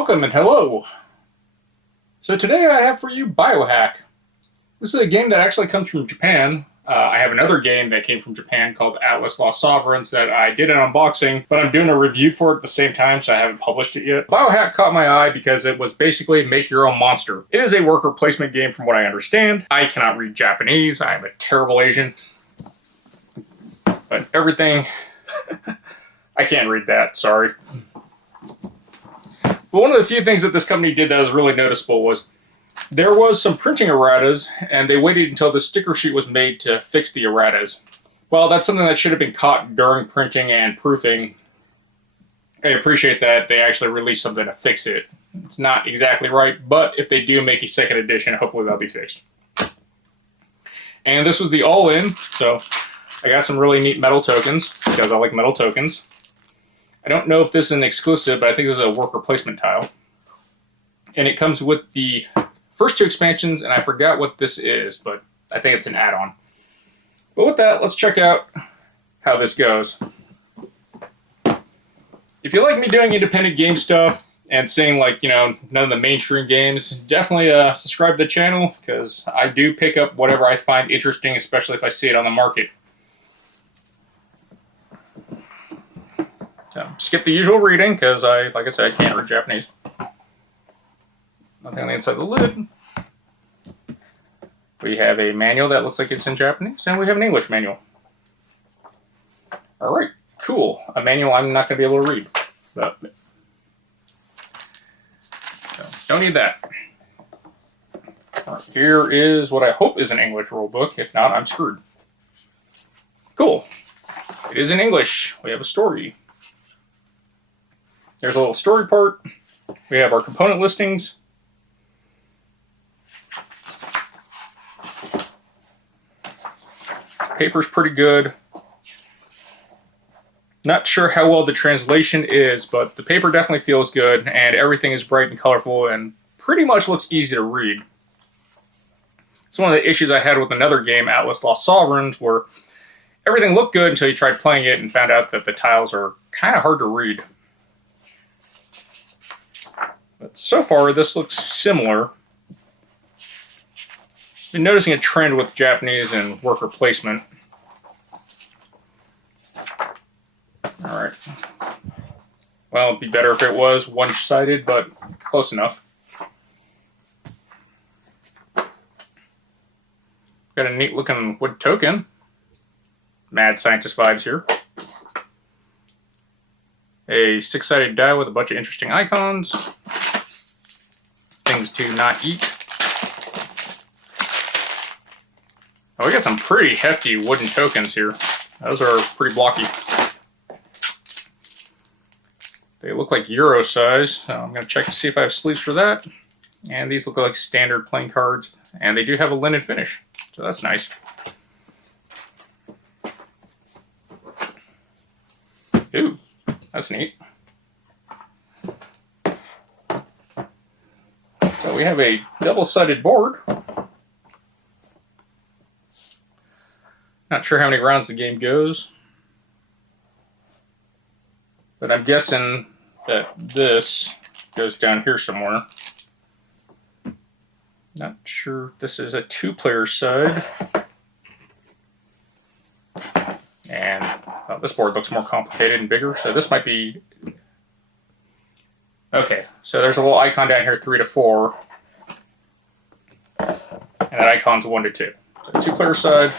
Welcome and hello. So today I have for you BioHack. This is a game that actually comes from Japan. I have another game that came from Japan called Atlas Lost Sovereigns that I did an unboxing, but I'm doing a review for it at the same time, so I haven't published it yet. BioHack caught my eye because it was basically make your own monster. It is a worker placement game from what I understand. I cannot read Japanese. I am a terrible Asian. But everything... I can't read that, sorry. But one of the few things that this company did that was really noticeable was there was some printing erratas, and they waited until the sticker sheet was made to fix the erratas. Well, that's something that should have been caught during printing and proofing. I appreciate that they actually released something to fix it. It's not exactly right, but if they do make a second edition, hopefully that'll be fixed. And this was the all-in, so I got some really neat metal tokens, because I like metal tokens. I don't know if this is an exclusive, but I think this is a worker placement tile. And it comes with the first two expansions, and I forgot what this is, but I think it's an add-on. But with that, let's check out how this goes. If you like me doing independent game stuff and saying, like, none of the mainstream games, definitely subscribe to the channel, because I do pick up whatever I find interesting, especially if I see it on the market. So, skip the usual reading, because like I said, I can't read Japanese. Nothing on the inside of the lid. We have a manual that looks like it's in Japanese, and we have an English manual. Alright, cool. A manual I'm not going to be able to read. But, so, don't need that. Alright, here is what I hope is an English rulebook. If not, I'm screwed. Cool. It is in English. We have a story. There's a little story part. We have our component listings. Paper's pretty good. Not sure how well the translation is, but the paper definitely feels good, and everything is bright and colorful and pretty much looks easy to read. It's one of the issues I had with another game, Atlas Lost Sovereigns, where everything looked good until you tried playing it and found out that the tiles are kind of hard to read. But so far, this looks similar. I've been noticing a trend with Japanese and worker placement. Alright. Well, it'd be better if it was one-sided, but close enough. Got a neat looking wood token. Mad scientist vibes here. A six-sided die with a bunch of interesting icons. Things to not eat. Oh, we got some pretty hefty wooden tokens here. Those are pretty blocky. They look like Euro size, so I'm going to check to see if I have sleeves for that. And these look like standard playing cards, and they do have a linen finish, so that's nice. Ooh, that's neat. So we have a double-sided board. Not sure how many rounds the game goes, but I'm guessing that this goes down here somewhere. Not sure if this is a two-player side. And this board looks more complicated and bigger, so this might be... Okay, so there's a little icon down here, 3 to 4. And that icon's 1 to 2. So two-player side.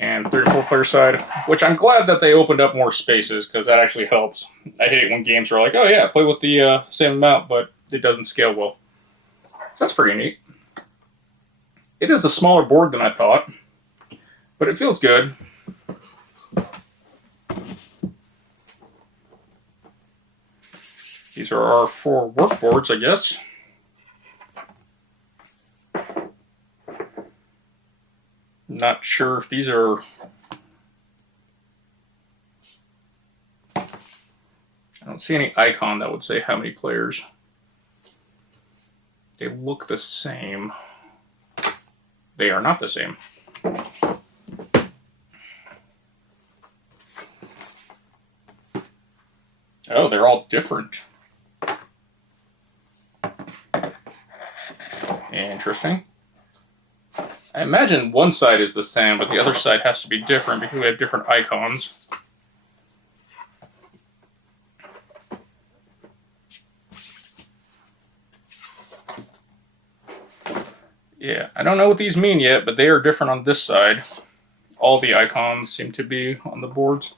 And 3 to 4 player side, which I'm glad that they opened up more spaces, because that actually helps. I hate it when games are like, oh yeah, play with the same amount, but it doesn't scale well. So that's pretty neat. It is a smaller board than I thought, but it feels good. These are our 4 work boards, I guess. Not sure if these are... I don't see any icon that would say how many players. They look the same. They are not the same. Oh, they're all different. Interesting. I imagine one side is the same, but the other side has to be different because we have different icons. Yeah, I don't know what these mean yet, but they are different on this side. All the icons seem to be on the boards.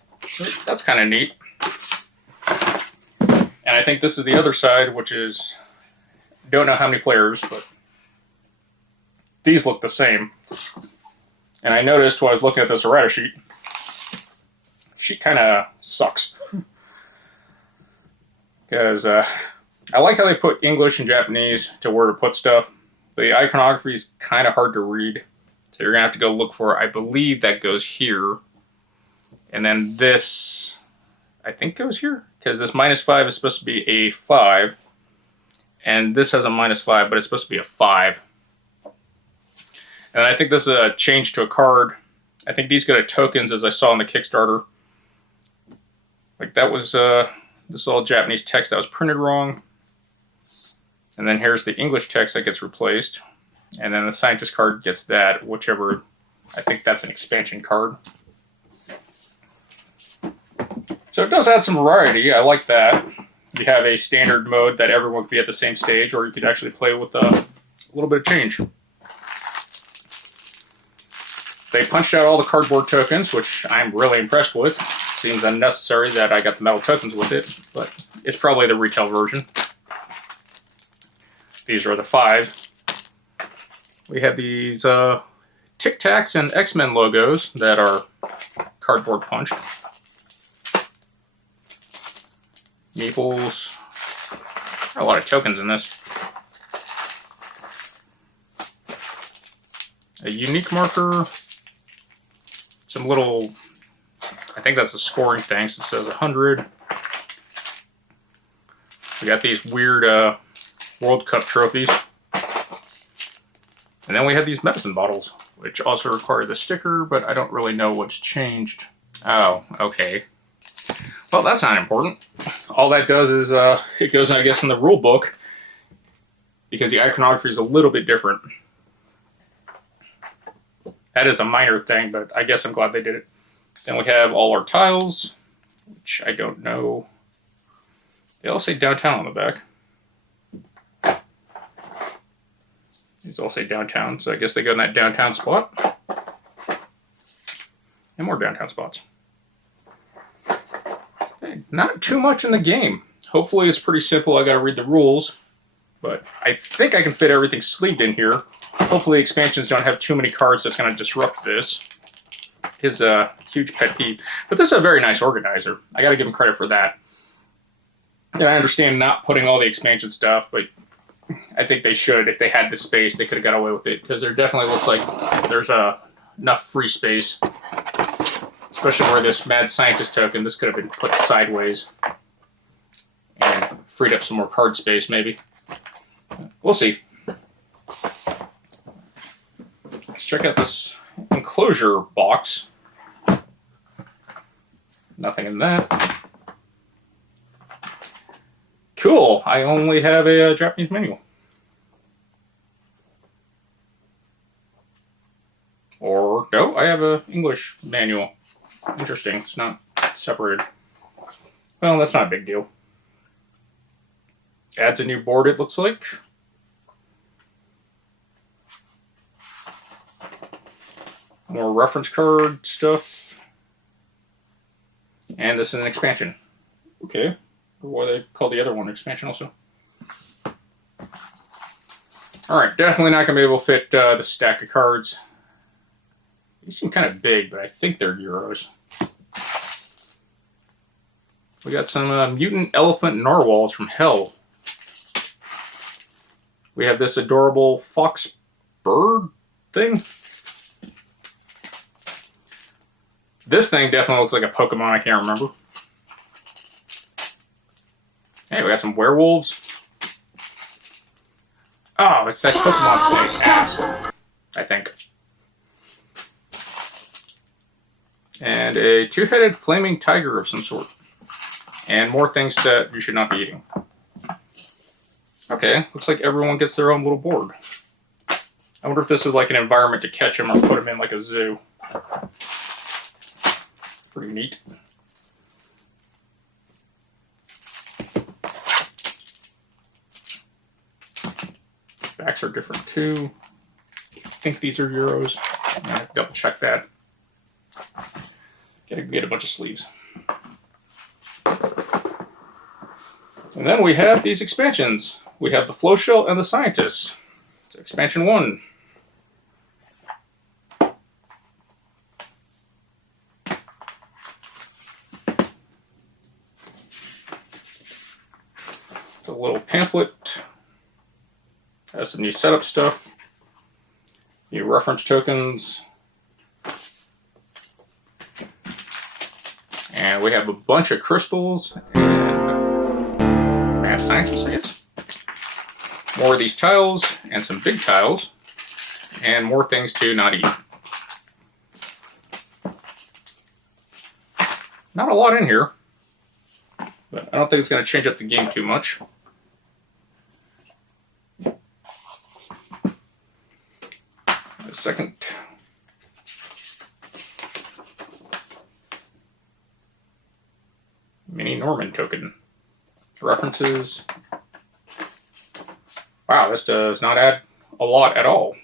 That's kind of neat. And I think this is the other side, which is, don't know how many players, but these look the same. And I noticed when I was looking at this errata sheet, she kind of sucks. Because I like how they put English and Japanese to where to put stuff. The iconography is kind of hard to read, so you're going to have to go look for it. I believe that goes here. And then this, I think, goes here. Because this -5 is supposed to be a 5. And this has a -5, but it's supposed to be a 5. And I think this is a change to a card. I think these go to tokens, as I saw in the Kickstarter. Like, that was, this is all Japanese text that was printed wrong. And then here's the English text that gets replaced. And then the scientist card gets that, whichever, I think that's an expansion card. So it does add some variety. I like that. You have a standard mode that everyone could be at the same stage, or you could actually play with a little bit of change. They punched out all the cardboard tokens, which I'm really impressed with. Seems unnecessary that I got the metal tokens with it, but it's probably the retail version. These are the 5. We have these Tic Tacs and X-Men logos that are cardboard punched. Meeples. There are a lot of tokens in this. A unique marker. Some little, I think that's a scoring thing, so it says 100. We got these weird World Cup trophies. And then we have these medicine bottles, which also require the sticker, but I don't really know what's changed. Oh, okay. Well, that's not important. All that does is, it goes, I guess, in the rule book, because the iconography is a little bit different. That is a minor thing, but I guess I'm glad they did it. Then we have all our tiles, which I don't know. They all say downtown on the back. These all say downtown, so I guess they go in that downtown spot. And more downtown spots. Okay, not too much in the game. Hopefully it's pretty simple. I gotta read the rules. But I think I can fit everything sleeved in here. Hopefully expansions don't have too many cards that's gonna disrupt this. His huge pet peeve. But this is a very nice organizer. I gotta give him credit for that. And I understand not putting all the expansion stuff, but I think they should. If they had the space, they could have got away with it, because there definitely looks like there's enough free space, especially where this mad scientist token, this could have been put sideways and freed up some more card space, maybe. We'll see. Let's check out this enclosure box. Nothing in that. Cool. I only have a Japanese manual. Or, no, I have an English manual. Interesting. It's not separated. Well, that's not a big deal. Adds a new board, it looks like. More reference card stuff. And this is an expansion. Okay. Or they call the other one expansion also. Alright, definitely not going to be able to fit the stack of cards. These seem kind of big, but I think they're Euros. We got some mutant elephant narwhals from hell. We have this adorable fox bird thing. This thing definitely looks like a Pokemon, I can't remember. Hey, we got some werewolves. Oh, it's that Pokemon snake. I think. And a two-headed flaming tiger of some sort. And more things that you should not be eating. Okay, looks like everyone gets their own little board. I wonder if this is like an environment to catch them or put them in like a zoo. Pretty neat. Backs are different too. I think these are Euros. I have to double check that. Gotta get a bunch of sleeves. And then we have these expansions. We have the Flow Shell and the Scientist. So expansion 1. The little pamphlet has some new setup stuff, new reference tokens, and we have a bunch of crystals and mad scientists, I guess. More of these tiles and some big tiles, and more things to not eat. Not a lot in here, but I don't think it's going to change up the game too much. Second. Mini Norman token. References. Wow, this does not add a lot at all.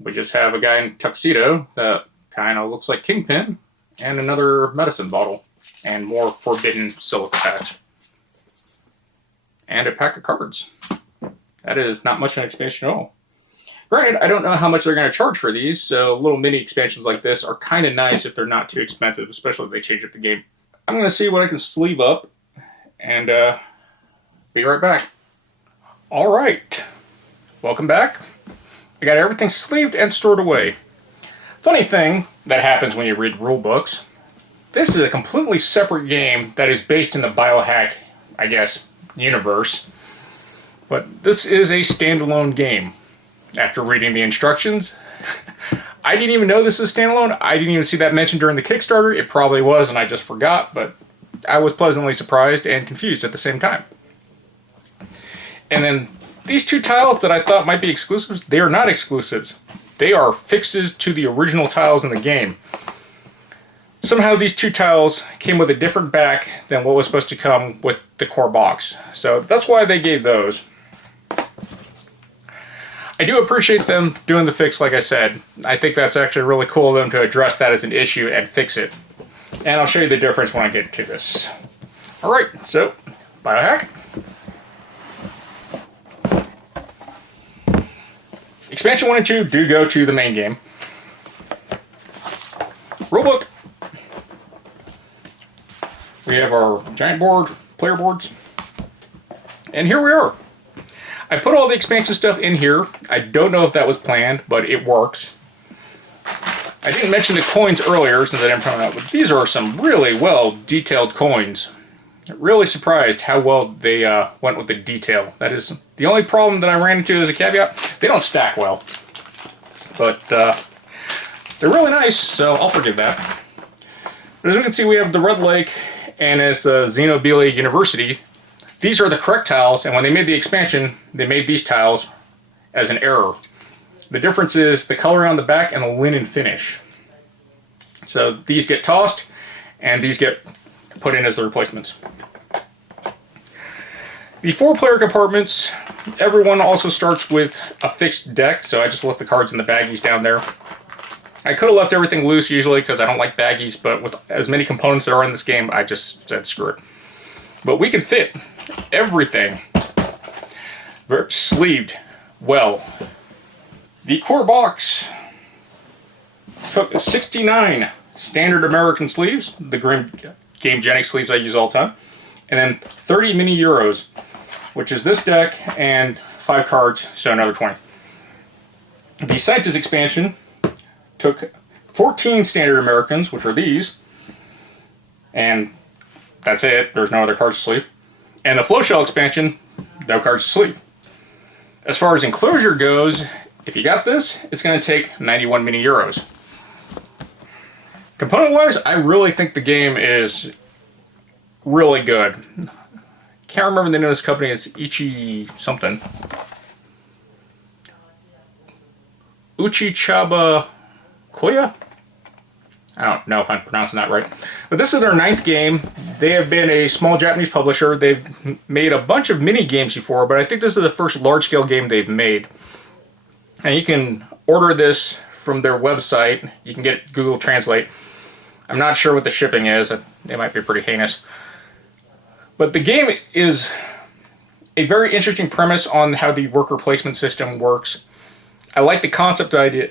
We just have a guy in tuxedo that kind of looks like Kingpin, and another medicine bottle, and more forbidden silica packs. And a pack of cards. That is not much of an expansion at all. Granted, I don't know how much they're going to charge for these, so little mini expansions like this are kind of nice if they're not too expensive, especially if they change up the game. I'm going to see what I can sleeve up, and be right back. Alright, welcome back. I got everything sleeved and stored away. Funny thing that happens when you read rule books, this is a completely separate game that is based in the BioHack, I guess, universe, but this is a standalone game. After reading the instructions, I didn't even know this is standalone. I didn't even see that mentioned during the Kickstarter. It probably was and I just forgot, but I was pleasantly surprised and confused at the same time. And then these two tiles that I thought might be exclusives, they are not exclusives. They are fixes to the original tiles in the game. Somehow these two tiles came with a different back than what was supposed to come with the core box. So that's why they gave those. I do appreciate them doing the fix, like I said. I think that's actually really cool of them to address that as an issue and fix it. And I'll show you the difference when I get to this. Alright, so, BioHack. Expansion 1 and 2 do go to the main game. Rulebook. We have our giant board, player boards, and here we are. I put all the expansion stuff in here. I don't know if that was planned, but it works. I didn't mention the coins earlier since I didn't print them out, but these are some really well detailed coins. Really surprised how well they went with the detail. That is the only problem that I ran into as a caveat. They don't stack well, but they're really nice, so I'll forgive that. But as we can see, we have the Red Lake, and as Xenobilia University, these are the correct tiles, and when they made the expansion, they made these tiles as an error. The difference is the coloring on the back and the linen finish. So these get tossed, and these get put in as the replacements. The 4-player compartments, everyone also starts with a fixed deck, so I just left the cards in the baggies down there. I could have left everything loose usually because I don't like baggies, but with as many components that are in this game, I just said screw it. But we can fit everything sleeved well. The core box took 69 standard American sleeves, the Game Genic sleeves I use all the time, and then 30 mini Euros, which is this deck and 5 cards, so another 20. The Scientist expansion took 14 standard Americans, which are these, and that's it. There's no other cards to sleeve. And the Flow Shell expansion, no cards to sleeve. As far as Enclosure goes, if you got this, it's going to take 91 mini Euros. Component-wise, I really think the game is really good. Can't remember the name of this company. It's Ichi something. Uchibacoya? I don't know if I'm pronouncing that right. But this is their 9th game. They have been a small Japanese publisher. They've made a bunch of mini games before, but I think this is the first large-scale game they've made. And you can order this from their website. You can get Google Translate. I'm not sure what the shipping is. It might be pretty heinous. But the game is a very interesting premise on how the worker placement system works. I like the concept idea.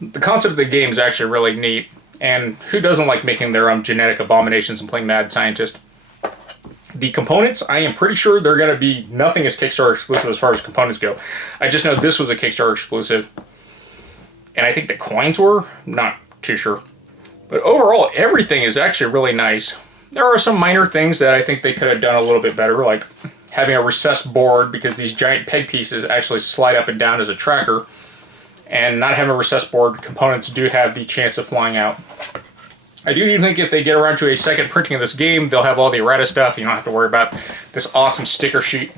The concept of the game is actually really neat. And who doesn't like making their own genetic abominations and playing mad scientist? The components, I am pretty sure they're going to be nothing is Kickstarter exclusive as far as components go. I just know this was a Kickstarter exclusive. And I think the coins were, not too sure. But overall, everything is actually really nice. There are some minor things that I think they could have done a little bit better, like having a recessed board because these giant peg pieces actually slide up and down as a tracker. And not having a recessed board, components do have the chance of flying out. I do think if they get around to a second printing of this game, they'll have all the errata stuff. You don't have to worry about this awesome sticker sheet.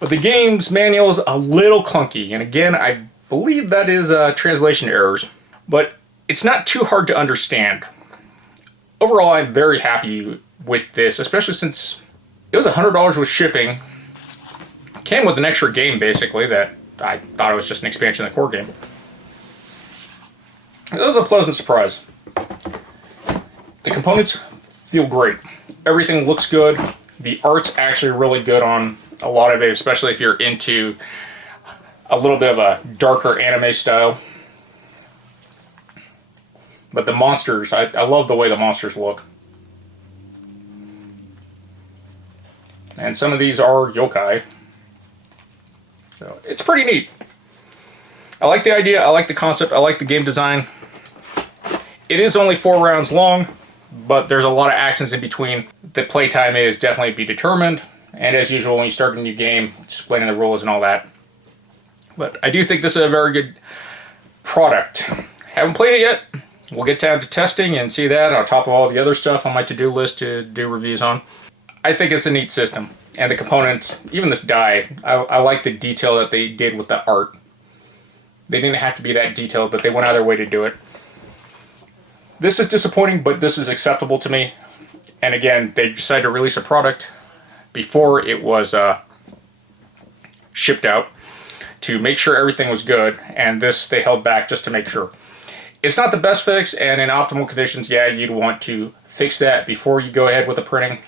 But the game's manual is a little clunky. And again, I believe that is translation errors. But it's not too hard to understand. Overall, I'm very happy with this, especially since it was $100 with shipping. Came with an extra game, basically, that I thought it was just an expansion of the core game. It was a pleasant surprise. The components feel great. Everything looks good. The art's actually really good on a lot of it, especially if you're into a little bit of a darker anime style. But the monsters, I love the way the monsters look. And some of these are yokai. So it's pretty neat. I like the idea, I like the concept, I like the game design. It is only 4 rounds long, but there's a lot of actions in between. The playtime is definitely to be determined. And as usual, when you start a new game, explaining the rules and all that. But I do think this is a very good product. Haven't played it yet. We'll get down to testing and see that on top of all the other stuff on my to-do list to do reviews on. I think it's a neat system. And the components, even this die, I like the detail that they did with the art. They didn't have to be that detailed, but they went out of their way to do it. This is disappointing, but this is acceptable to me. And again, they decided to release a product before it was shipped out to make sure everything was good. And this they held back just to make sure. It's not the best fix, and in optimal conditions, yeah, you'd want to fix that before you go ahead with the printing.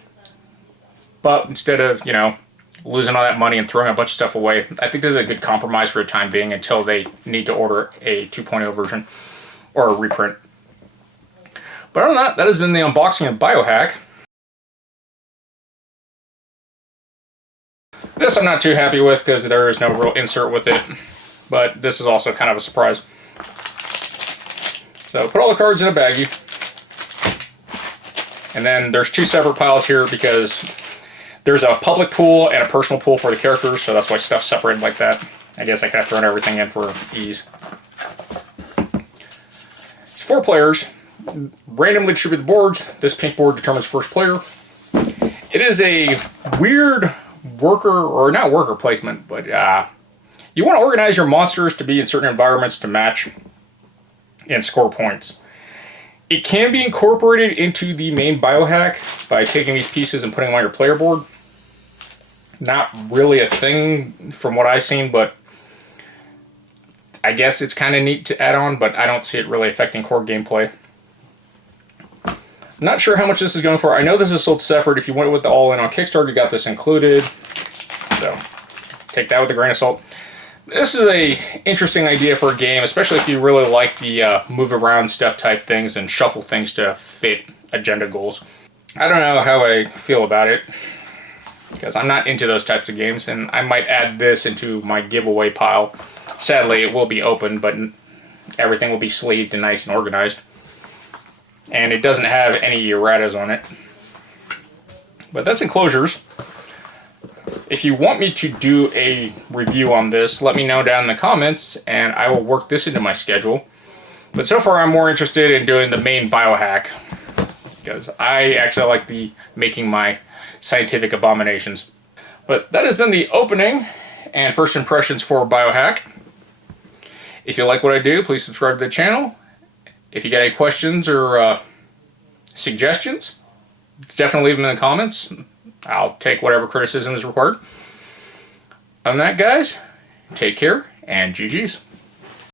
But instead of, you know, losing all that money and throwing a bunch of stuff away, I think this is a good compromise for the time being until they need to order a 2.0 version or a reprint. But other than that, that has been the unboxing of BioHack. This I'm not too happy with because there is no real insert with it, but this is also kind of a surprise. So put all the cards in a baggie. And then there's 2 separate piles here because there's a public pool and a personal pool for the characters, so that's why stuff's separated like that. I guess I could have thrown everything in for ease. It's 4 players. Randomly distribute the boards. This pink board determines first player. It is a weird worker, or not worker placement, but you want to organize your monsters to be in certain environments to match and score points. It can be incorporated into the main biohack by taking these pieces and putting them on your player board. Not really a thing from what I've seen, but I guess it's kind of neat to add on, but I don't see it really affecting core gameplay. I'm not sure how much this is going for. I know this is sold separate. If you went with the all-in on Kickstarter, you got this included. So take that with a grain of salt. This is a interesting idea for a game, especially if you really like the move around stuff type things and shuffle things to fit agenda goals. I don't know how I feel about it, because I'm not into those types of games, and I might add this into my giveaway pile. Sadly, it will be open, but everything will be sleeved and nice and organized. And it doesn't have any erratas on it. But that's Enclosures. If you want me to do a review on this, let me know down in the comments, and I will work this into my schedule. But so far, I'm more interested in doing the main biohack, because I actually like making my scientific abominations. But that has been the opening and first impressions for BioHack. If you like what I do, please subscribe to the channel. If you got any questions or suggestions, definitely leave them in the comments. I'll take whatever criticism is required. Other than that, guys, take care and GG's.